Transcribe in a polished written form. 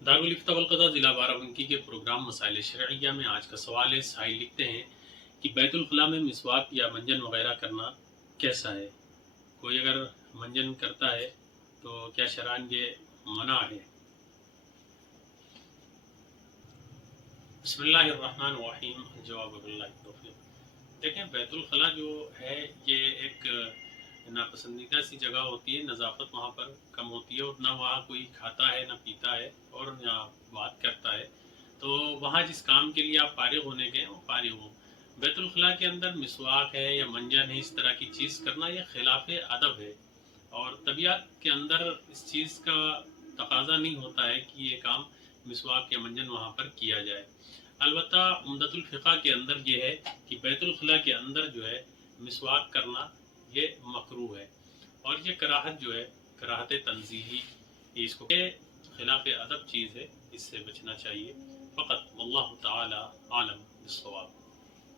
दारुल-इफ्ता वल क़ज़ा ज़िला बाराबंकी के प्रोग्राम मसाइल शरइया में आज का सवाल है। साइल लिखते हैं कि बैतुल ख़ला में मिसवाक या मंजन वगैरह करना कैसा है? कोई अगर मंजन करता है तो क्या शरअन ये मना है? बिस्मिल्लाहिर्रहमानिर्रहीम। जवाब बिल्लाहि तौफ़ीक़। देखें, बैतुल ख़ला जो है ये एक नापसंदीदा सी जगह होती है। नज़ाफ़त वहाँ पर कम होती है और ना वहाँ कोई खाता है, ना पीता है और ना बात करता है। तो वहाँ जिस काम के लिए आप फ़ारिग़ होने गए, वो फ़ारिग़ हो। बैतुल ख़ला के अंदर मिसवाक है या मंजन है, इस तरह की चीज़ करना ये ख़िलाफ़े अदब है और तबीयत के अंदर इस चीज़ का तक़ाज़ा नहीं होता है कि ये काम मिसवाक या मंजन वहाँ पर किया जाए। अलबत्ता उम्दतुल फ़िक़्ह के अंदर ये है कि बैतुल ख़ला के अंदर जो है मिसवाक करना ये मकरूह है और ये कराहत जो है, कराहत तंज़ीही, इसको ख़िलाफ़े अदब चीज़ है, इससे बचना चाहिए। फ़क़त वल्लाहु तआला आलम बिस्सवाब।